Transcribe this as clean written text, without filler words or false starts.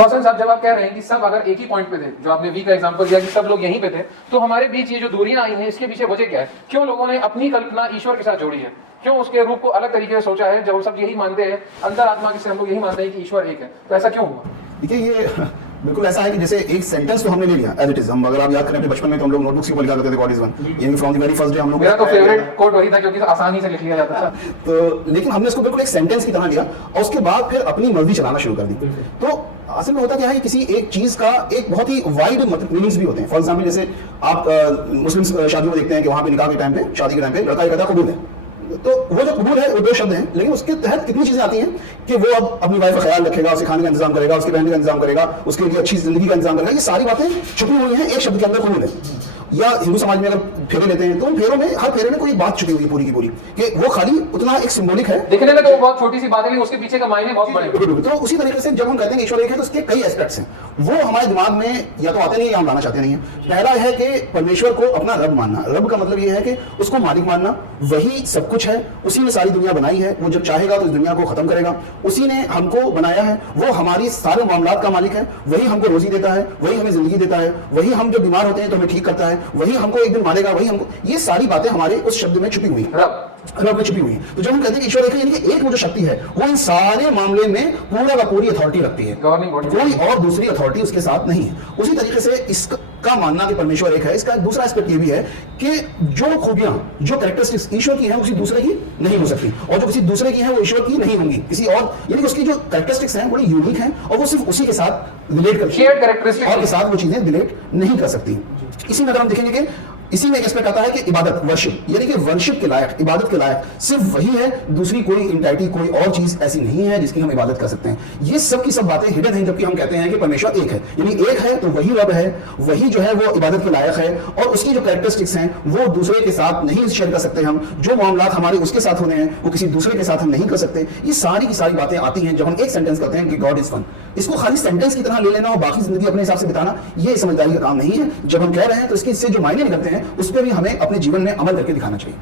तो हसन साहब, जब आप कह रहे हैं कि सब अगर एक ही पॉइंट पे थे, जो आपने वी का एग्जांपल दिया कि सब लोग यहीं पे थे, तो हमारे बीच ये जो दूरियां आई हैं, इसके पीछे वजह क्या है? क्यों लोगों ने अपनी कल्पना ईश्वर के साथ जोड़ी है? क्यों उसके रूप को अलग तरीके से सोचा है, जब हम सब यही मानते हैं, अंतर आत्मा से हम लोग यही मानते हैं कि ईश्वर एक है? तो ऐसा क्यों हुआ? देखिए, ये बिल्कुल ऐसा है कि जैसे एक सेंटेंस तो हमने ले लिया एज इट इज। हम अगर आप याद करें अपने बचपन में, तो हम लोग नोटबुक्स के ऊपर लिखा करते थे गॉड इज वन, यानी from the very first day हम लोग। मेरा तो फेवरेट कोट वही था, क्योंकि आसानी से लिख लिया जाता था। तो लेकिन हमने इसको बिल्कुल एक सेंटेंस की तरह लिया और उसके बाद फिर अपनी मर्जी चलाना शुरू कर दी। तो असल में होता क्या है कि किसी एक चीज का एक बहुत ही वाइड मीनिंग्स भी होते हैं। फॉर एग्जाम्पल, जैसे आप मुस्लिम शादियों में देखते हैं कि वहां पे निकाह के टाइम पे, शादी के टाइम पे लड़का कहता है कबूल है। तो वो जो कबूल है वो दो शब्द हैं, लेकिन उसके तहत कितनी चीजें आती हैं कि वो अब अपनी वाइफ का ख्याल रखेगा, उसे खाने का इंतजाम करेगा, उसके रहने का इंतजाम करेगा, उसके लिए अच्छी जिंदगी का इंतजाम करेगा। ये सारी बातें छुपी हुई हैं एक शब्द के अंदर, कबूल है। या हिंदू समाज में अगर फेरे लेते हैं, तो उन फेरों में हर फेरे में कोई बात छुपी हुई है पूरी की पूरी, कि वो खाली उतना एक सिंबॉलिक है। देखने में तो वो बहुत छोटी सी बात है, लेकिन उसके पीछे का मायने बहुत बड़े। तो उसी तरीके से जब हम कहते हैं ईश्वर एक है, तो उसके कई एस्पेक्ट्स हैं, वो हमारे दिमाग में या तो आते नहीं या हम लाना चाहते नहीं है। पहला है कि परमेश्वर को अपना रब मानना। रब का मतलब ये है कि उसको मालिक मानना, वही सब कुछ है, उसी ने सारी दुनिया बनाई है, वो जब चाहेगा तो इस दुनिया को खत्म करेगा, उसी ने हमको बनाया है, वो हमारी सारे मामलात का मालिक है, वही हमको रोजी देता है, वही हमें जिंदगी देता है, वही हम जब बीमार होते हैं तो हमें ठीक करता है, वही हमको एक दिन मारेगा, वही हमको। ये सारी बातें हमारे उस शब्द में छुपी हुई है, रब में छुपी हुई है। तो जब हम कहते हैं कि ईश्वर एक है, यानी कि एक वो जो शक्ति है वो इन सारे मामले में पूरा का पूरी अथॉरिटी रखती है, कोई और दूसरी अथॉरिटी उसके साथ नहीं है। उसी तरीके से इसका मानना कि परमेश्वर एक है, इसका दूसरा एस्पेक्ट ये भी है कि जो खूबियां, जो कैरेक्टरिस्टिक्स ईश्वर की हैं, वो किसी दूसरे की नहीं हो सकती, और जो किसी दूसरे की हैं वो ईश्वर की नहीं होंगी किसी और। यानी कि उसकी जो कैरेक्टरिस्टिक्स हैं बड़ी यूनिक हैं, और वो सिर्फ उसी के साथ रिलेट करती है, और के साथ वो चीजें रिलेट नहीं कर सकती। इसी में अगर हम देखेंगे कि इसी में एक एस्पेक्ट आता है कि इबादत, वर्शिप, यानी कि वर्शिप के लायक, इबादत के लायक सिर्फ वही है, दूसरी कोई इंटाइटी, कोई और चीज ऐसी नहीं है जिसकी हम इबादत कर सकते हैं। ये सब की सब बातें हिडन हैं, जबकि हम कहते हैं कि परमेश्वर एक है। यानी एक है तो वही रब है, वही जो है वो इबादत के लायक है, और उसकी जो कैरेक्टरिस्टिक्स हैं वो दूसरे के साथ नहीं शेयर कर सकते हम। जो मामलात हमारे उसके साथ होने हैं वो किसी दूसरे के साथ हम नहीं कर सकते। ये सारी की सारी बातें आती हैं जब हम एक सेंटेंस करते हैं कि गॉड इज वन। इसको खाली सेंटेंस की तरह ले लेना और बाकी जिंदगी अपने हिसाब से बिताना, ये समझदारी का काम नहीं है। जब हम कह रहे हैं तो इसके इससे जो मायने निकलते हैं उस पर भी हमें अपने जीवन में अमल करके दिखाना चाहिए।